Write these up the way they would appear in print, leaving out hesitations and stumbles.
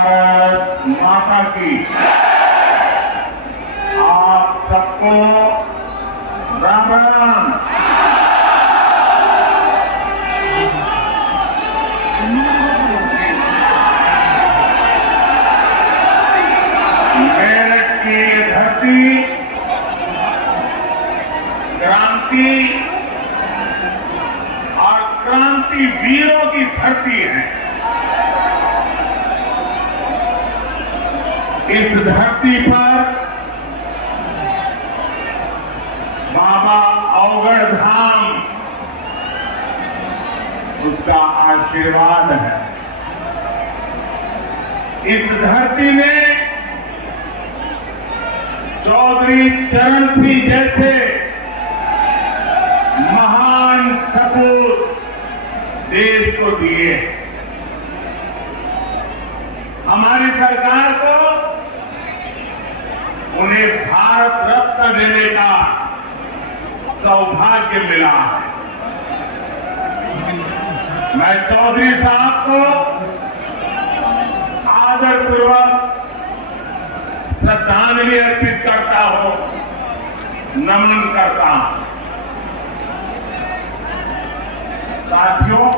भारत माता की। आप सबको राम राम। मेरठ की धरती क्रांति और क्रांति वीरों की धरती है। इस धरती पर बाबा अवगढ़ धाम उसका आशीर्वाद है। इस धरती में चौधरी चरण सिंह जैसे महान सपूत देश को दिए। हमारी सरकार को उन्हें भारत रत्न देने का सौभाग्य मिला है। मैं चौधरी साहब को आदरपूर्वक श्रद्धांजलि अर्पित करता हूं, नमन करता हूं। साथियों,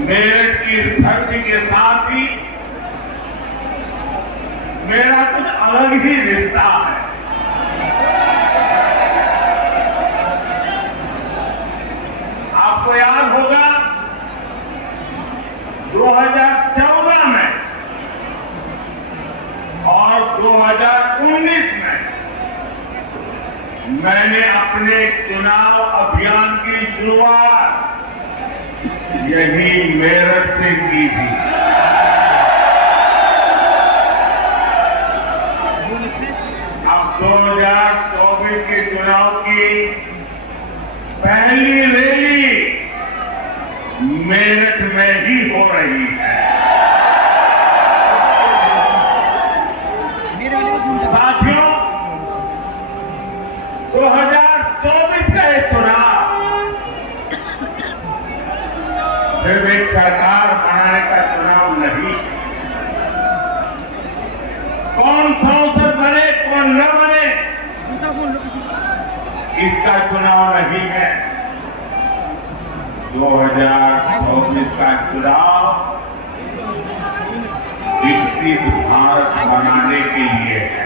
मेरठ की इस धरती के साथ ही मेरा कुछ अलग ही रिश्ता है। आपको याद होगा 2014 में और 2019 में मैंने अपने चुनाव अभियान की शुरुआत यही मेरठ से की थी। अब 2024 के चुनाव की पहली रैली मेरठ में ही हो रही है। साथियों, 2024 का ये चुनाव सिर्फ एक सरकार बनाने का चुनाव नहीं। कौन सांसद बने कौन न बने इसका चुनाव नहीं है। 2024 का चुनाव विकसित भारत बनाने के लिए है।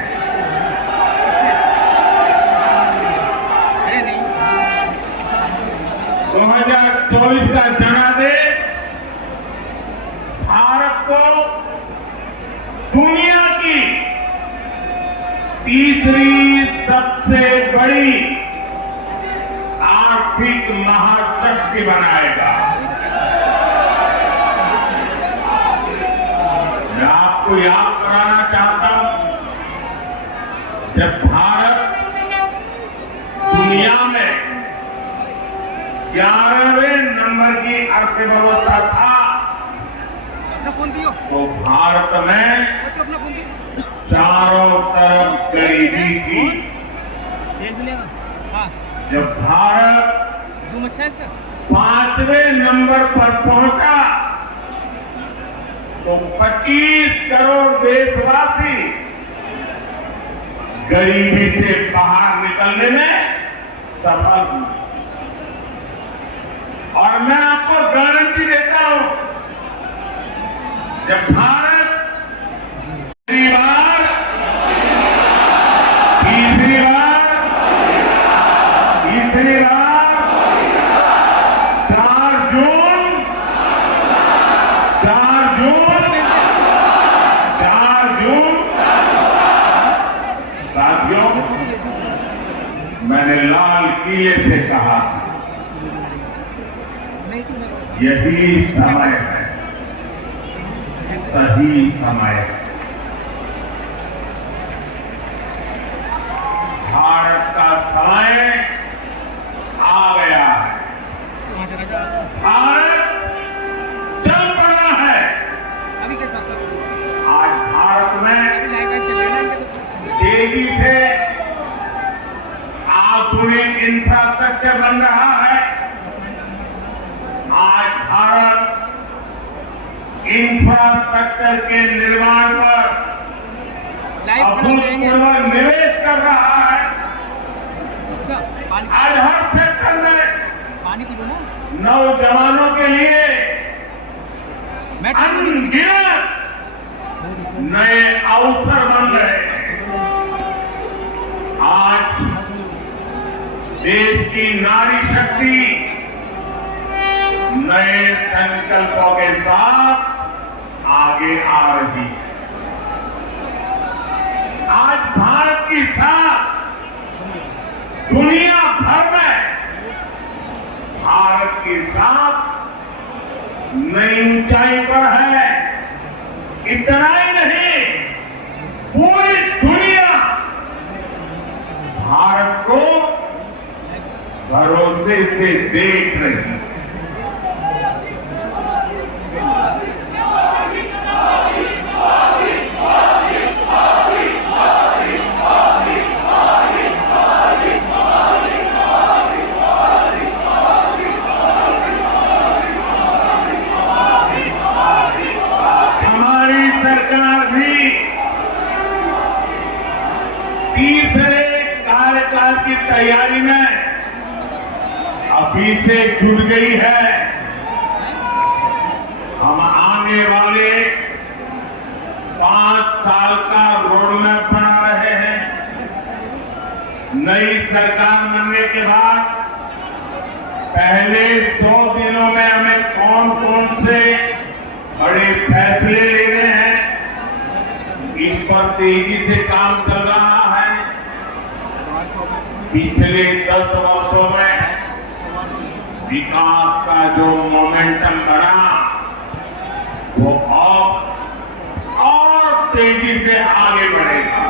दो 2024 का जनादेश भारत को दुनिया की तीसरी सबसे बड़ी आर्थिक महाशक्ति बनाएगा। मैं आपको याद कराना चाहता हूं, जब भारत दुनिया में 11वें नंबर की अर्थव्यवस्था था तो भारत में चारों तरफ गरीबी थी। जब भारत 5वें नंबर पर पहुंचा तो 25 करोड़ देशवासी गरीबी से बाहर निकलने में सफल हुए। और मैं आपको गारंटी देता हूं, जब भारत तीसरी बार 4 जून साथियों, मैंने लाल किले से कहा था, यही समय है, सही समय है। भारत का समय आ गया है। भारत चल पड़ा है। आज भारत में तेजी से आधुनिक इंफ्रास्ट्रक्चर बन रहा है। आज भारत इंफ्रास्ट्रक्चर के निर्माण पर अभूतपूर्व निवेश कर रहा है। आज हर सेक्टर में पानी पी लो ना। नौजवानों के लिए अनगिनत नए अवसर बन रहे हैं। आज देश की नारी शक्ति नए संकल्पों के साथ आगे आ रही है। आज भारत की साथ दुनिया भर में भारत की साथ नई ऊंचाई पर है। इतना ही नहीं, पूरी दुनिया भारत को भरोसे से देख रही है। सरकार भी तीसरे कार्यकाल की तैयारी में अभी से जुट गई है। हम आने वाले 5 साल का रोडमैप बना रहे हैं। नई सरकार बनने के बाद पहले 100 दिनों में हमें कौन कौन से बड़े फैसले लेने हैं, इस पर तेजी से काम चल रहा है। पिछले 10 वर्षों में विकास का जो मोमेंटम बढ़ा वो और तेजी से आगे बढ़ेगा।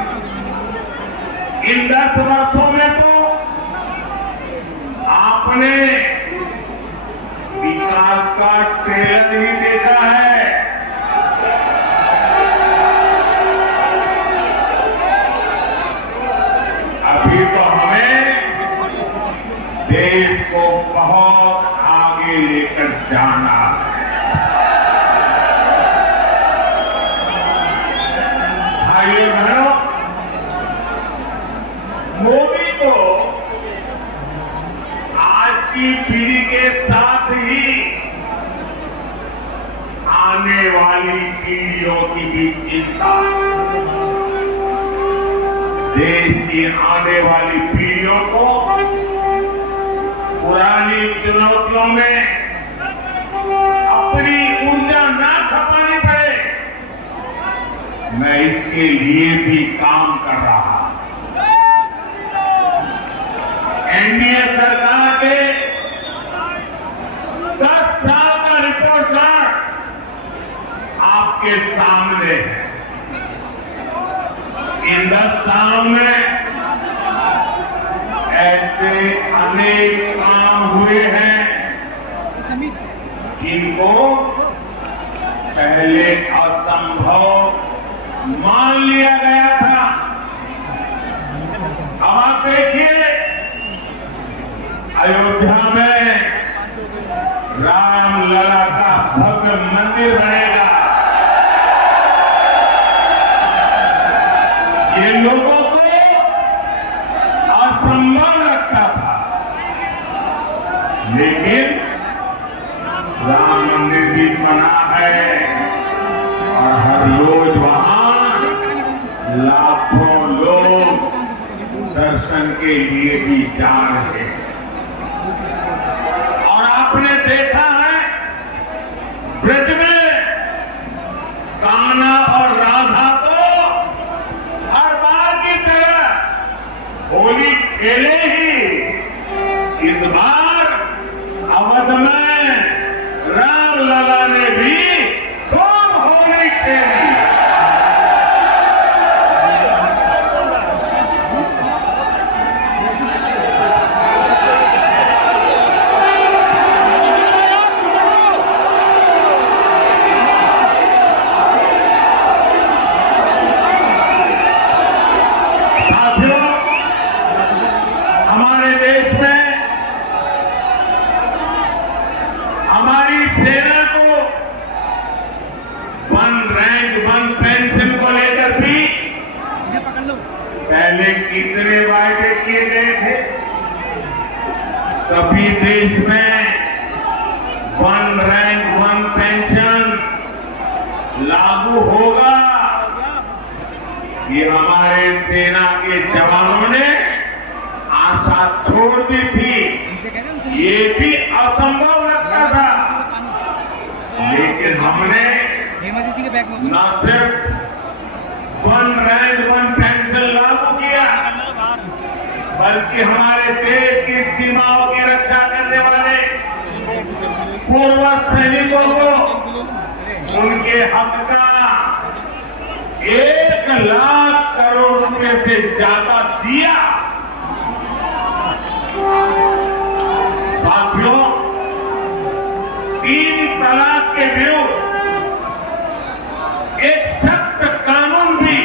इन 10 वर्षों में तो आपने विकास का ट्रेलर ही देखा है। अभी तो हमें देश को बहुत आगे लेकर जाना है। भाइयों बहनों, मोदी को आज की पीढ़ी के साथ ही आने वाली पीढ़ियों की भी चिंता। देश की आने वाली पीढ़ियों को पुरानी चुनौतियों में अपनी ऊर्जा ना खपानी पड़े, मैं इसके लिए भी काम कर रहा हूं। एनडीए सरकार के 10 साल का रिपोर्ट कार्ड आपके सामने है। इन 10 सालों में ऐसे अनेक काम हुए हैं जिनको पहले असंभव मान लिया गया था। अब आप देखिए, अयोध्या में रामलला का भव्य मंदिर बनेगा। ये लोगों को असंभव लगता था, लेकिन राम मंदिर भी बना है और हर रोज वहां लाखों लोग दर्शन के लिए भी जा रहे हैं। और आपने देखा है, ब्रज में कान्हा और राधा को हर बार की तरह होली खेले ही, इस बार अवध में रामलला ने भी खूब होली खेली। पहले कितने वायदे किए गए थे? कभी देश में 1 रैंक 1 पेंशन लागू होगा, ये हमारे सेना के जवानों ने आशा छोड़ दी थी। ये भी असंभव लगता था, लेकिन हमने न सिर्फ 1 रैंक 1 पेंशन लागू किया, बल्कि हमारे देश की सीमाओं की रक्षा करने वाले पूर्व सैनिकों को उनके हक का 1 लाख करोड़ रुपए से ज्यादा दिया। साथियों, 3 तलाक के विरुद्ध एक सख्त कानून भी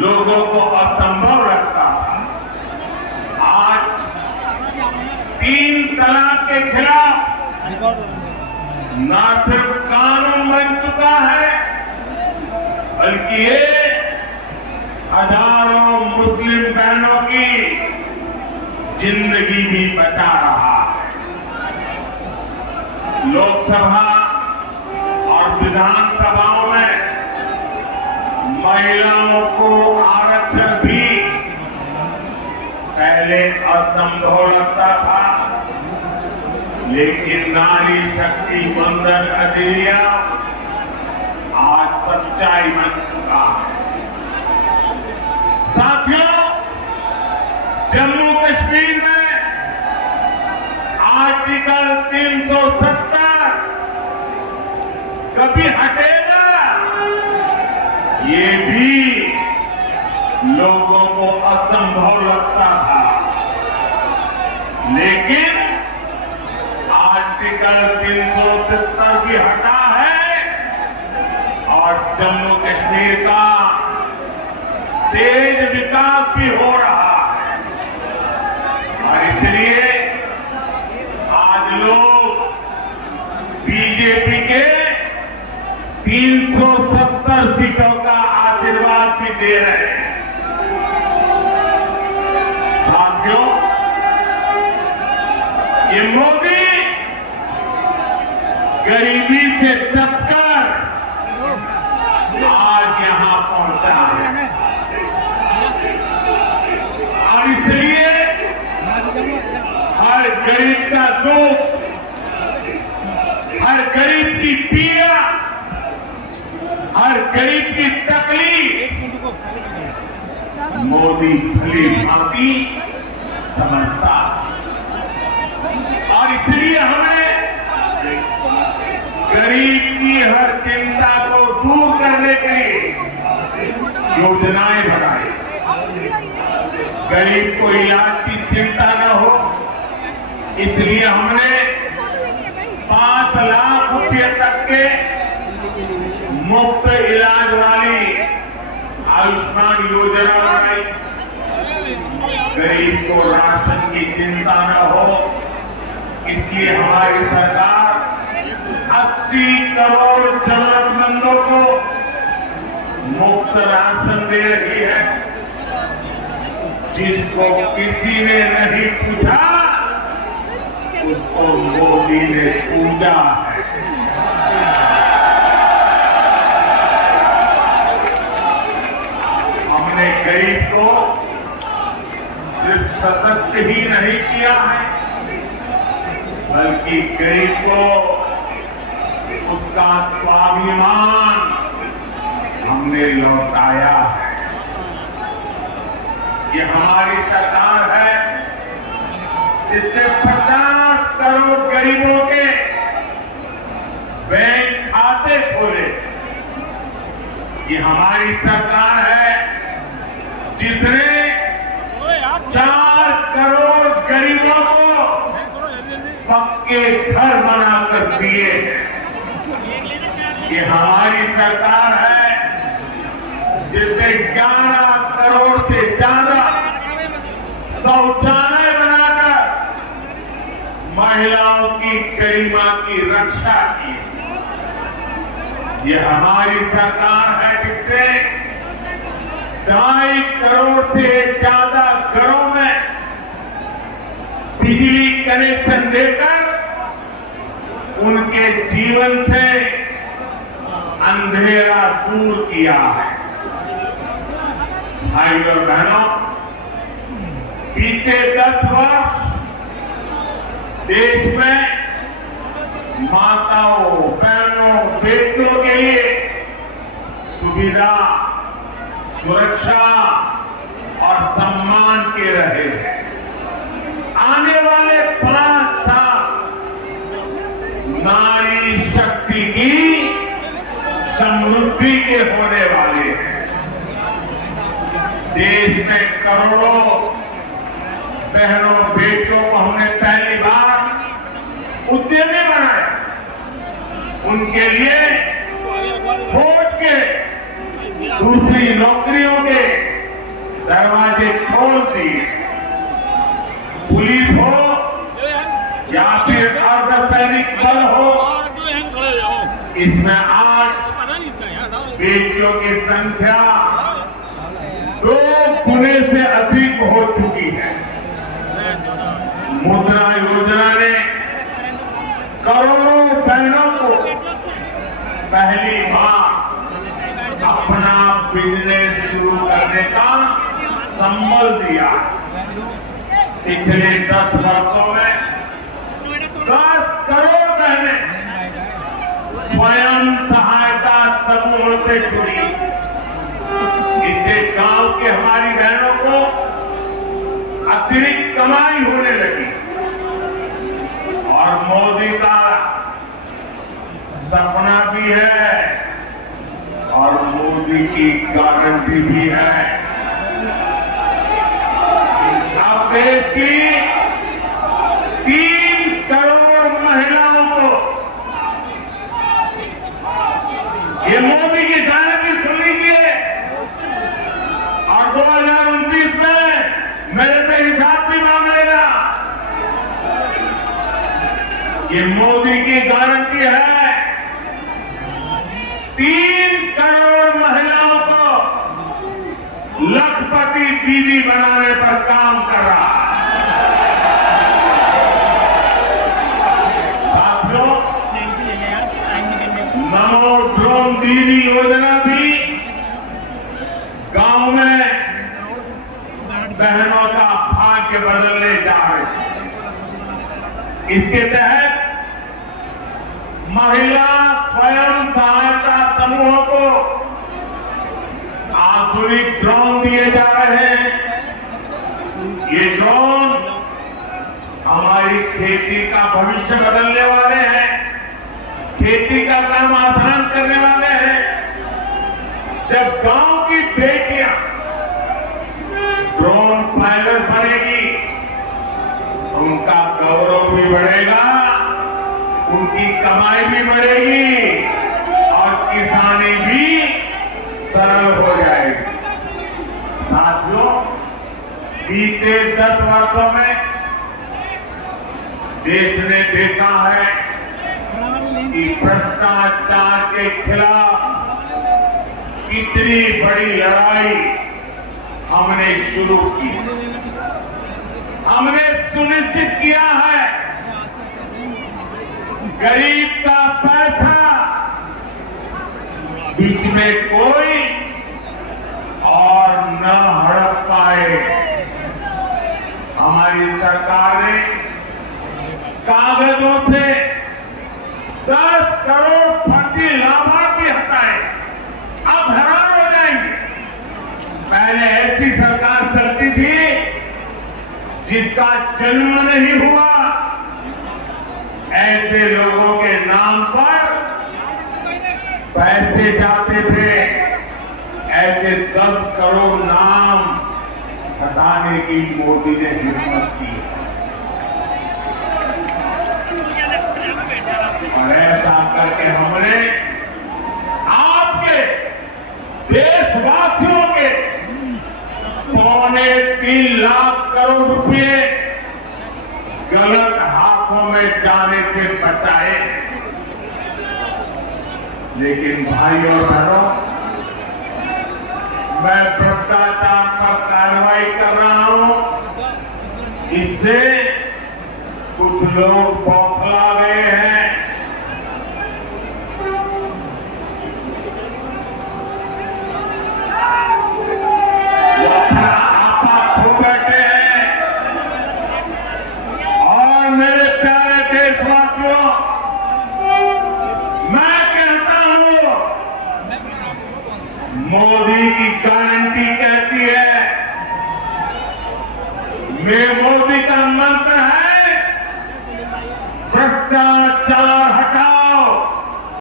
लोगों को असंभव लगता था। आज 3 तलाक के खिलाफ न सिर्फ कानून बन चुका है, बल्कि ये हजारों मुस्लिम बहनों की जिंदगी भी बचा रहा है। लोकसभा और विधानसभाओं में महिलाओं को आरक्षण भी पहले असंभव लगता था, लेकिन नारी शक्ति बंधन अधिनियम आज सच्चाई बन चुका है। साथियों, जम्मू कश्मीर में आर्टिकल 370 कभी हटेगा, ये भी लोगों को असंभव लगता था, लेकिन आर्टिकल 370 भी हटा है और जम्मू कश्मीर का तेज विकास भी हो रहा है। और इसलिए आज लोग बीजेपी के 370 सीटों का आशीर्वाद भी दे रहे हैं। साथियों, ये मोदी गरीबी से टक्कर आज यहां पहुंचा है, और इसलिए हर गरीब का दुख, हर गरीब की पीड़ा, हर गरीब की तकलीफ मोदी भली भांति समझता, और इसलिए हमने गरीब की हर चिंता को दूर करने के लिए योजनाएं बनाई। गरीब को इलाज की चिंता न हो, इसलिए हमने 5 लाख रुपए तक के मुफ्त इलाज वाली आयुष्मान योजना बनाई। गरीब को राशन की चिंता न हो, इसलिए हमारी सरकार 80 करोड़ जरूरतमंदों को मुफ्त राशन दे रही है। जिसको किसी ने नहीं पूछा, उसको मोदी ने पूजा है। हमने गरीब को सिर्फ सशक्त ही नहीं किया है, बल्कि गरीब को उसका स्वाभिमान हमने लौटाया है। ये हमारी सरकार है जिसने 50 करोड़ गरीबों के बैंक खाते खोले। ये हमारी सरकार है जिसने 4 करोड़ गरीबों को पक्के घर बनाकर दिए हैं। ये हमारी सरकार है जिसने 11 करोड़ से ज्यादा शौचालय बनाकर महिलाओं की गरिमा की रक्षा की। ये हमारी सरकार है जिसने 2.5 करोड़ से ज्यादा घरों में बिजली कनेक्शन देकर उनके जीवन से अंधेरा दूर किया है। भाइयों और बहनों, बीते 10 वर्ष देश में माताओं, बहनों, बेटियों के लिए सुविधा, सुरक्षा और सम्मान के रहे हैं। आने वाले 5 साल नारी शक्ति की समृद्धि के होने वाले हैं। देश में करोड़ों बहनों, बेटियों को हमने पहली बार उद्यमी बनाया, उनके लिए खोज के दूसरी नौकरियों के दरवाजे खोल दिए। पुलिस हो या फिर अर्धसैनिक बल हो, इसमें आज बेटियों की संख्या 2 गुने से अधिक हो चुकी है। मुद्रा योजना ने करोड़ों बहनों को पहली बार अपना बिजनेस शुरू करने का संबल दिया। पिछले 10 वर्षों में 10 करोड़ बहनें स्वयं सहायता समूह से जुड़ी। इससे गांव के हमारी बहनों को अतिरिक्त कमाई होने लगी और मोदी का सपना भी है और मोदी की गारंटी भी है। अब देश की 3 करोड़ महिलाओं को ये मोदी की गारंटी सुन लीजिए और 2029 में मेरे से हिसाब भी मांग लेगा। ये मोदी की गारंटी है। 3 करोड़ महिलाओं को लखपति दीदी बनाने पर काम कर रहा है। साथियों, नमो ड्रोन दीदी योजना भी गांव में बहनों का भाग्य बदलने जा रही है। इसके तहत महिला स्वयं सहायता समूहों को आधुनिक ड्रोन दिए जा रहे हैं। ये ड्रोन हमारी खेती का भविष्य बदलने वाले हैं, खेती का काम आसान करने वाले हैं। जब गांव की बेटियां ड्रोन पायलट बनेगी, उनका गौरव भी बढ़ेगा, उनकी कमाई भी बढ़ेगी और किसानी भी सरल हो जाएगी। साथियों, बीते 10 वर्षों में देश ने देखा है कि भ्रष्टाचार के खिलाफ कितनी बड़ी लड़ाई हमने शुरू की। हमने सुनिश्चित किया है गरीब का पैसा बीच में कोई और न हड़प पाए। हमारी सरकार ने कागजों से 10 करोड़ फर्जी लाभार्थी हटाए। अब हैरान हो जाएंगे, पहले ऐसी सरकार चलती थी जिसका जन्म नहीं हुआ, ऐसे लोगों के नाम पर पैसे जाते थे। ऐसे 10 करोड़ नाम हटाने की मोदी ने हिम्मत की और ऐसा करके हमने आपके देशवासियों के 3.25 लाख करोड़ रुपए गलत हाथों में जाने से बचाए। लेकिन भाई और बहनों, मैं भ्रष्टाचार पर कार्रवाई कर रहा हूं, इससे कुछ लोग बौखला गए हैं। वो अपना आपा खो बैठे हैं। और मेरे प्यारे देशवासियों, मैं कहता हूं, मोदी की गारंटी कहती है, मोदी का मंत्र है भ्रष्टाचार